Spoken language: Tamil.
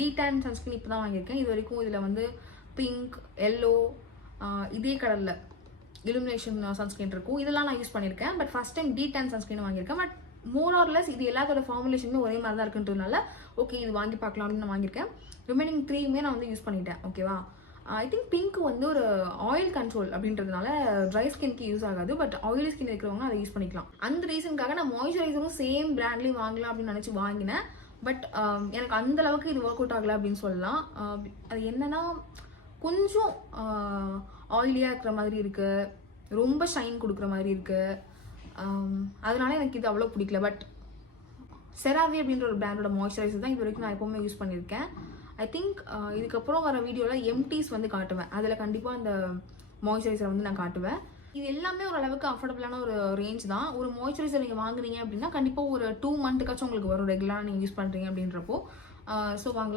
டீடான் சன்ஸ்கிரீன் இப்போ தான் வாங்கியிருக்கேன். இது வரைக்கும் இதில் வந்து பிங்க், எல்லோ, இதே கலரில் இலுமினேஷன் சன்ஸ்கிரீன் இருக்கும். இதெல்லாம் நான் யூஸ் பண்ணியிருக்கேன். But first time de-tan sunscreen வாங்கியிருக்கேன். பட் மோர் ஆர்லெஸ் இது எல்லாத்தோட ஃபார்முலேஷனுமே ஒரே மாதிரி தான் இருக்குன்றதுனால ஓகே இது வாங்கி பார்க்கலாம் அப்படின்னு நான் வாங்கியிருக்கேன். ரிமைனிங் 3மே நான் வந்து யூஸ் பண்ணிட்டேன். ஓகேவா, ஐ திங்க் பிங்க் வந்து ஒரு ஆயில் கண்ட்ரோல் அப்படின்றதுனால ட்ரை ஸ்கின்க்கு யூஸ் ஆகாது. பட் ஆயிலி ஸ்கின் இருக்கிறவங்க அதை யூஸ் பண்ணிக்கலாம். அந்த ரீசனுக்காக நான் மாய்ஸ்சரைசரும் சேம் பிராண்ட்லேயும் வாங்கலாம் அப்படின்னு நினச்சி வாங்கினேன். பட் எனக்கு அந்த அளவுக்கு இது ஒர்க் அவுட் ஆகலை அப்படின்னு சொல்லலாம். அது என்னன்னா கொஞ்சம் ஆயிலியாக இருக்கிற மாதிரி இருக்குது, ரொம்ப ஷைன் கொடுக்குற மாதிரி இருக்குது. அதனால எனக்கு இது அவ்வளோ பிடிக்கல. பட் செராவி அப்படின்ற ஒரு பிராண்டோட மாய்ஸ்சரைசர் தான் இது வரைக்கும் நான் எப்போவுமே யூஸ் பண்ணியிருக்கேன். ஐ திங்க் இதுக்கப்புறம் வர வீடியோவில் எம்டிஸ் வந்து காட்டுவேன். அதில் கண்டிப்பாக இந்த மாய்ஸ்சரைசரை வந்து நான் காட்டுவேன். இது எல்லாமே ஓரளவுக்கு அஃபோர்டபுளான ஒரு ரேஞ்ச் தான். ஒரு மாய்ஸ்சரைசர் நீங்கள் வாங்குறீங்க அப்படின்னா கண்டிப்பாக ஒரு 2 மந்த்துக்காச்சும் உங்களுக்கு வரும் ரெகுலராக நீங்கள் யூஸ் பண்ணுறீங்க அப்படின்றப்போ. ஸோ வாங்கலாம்.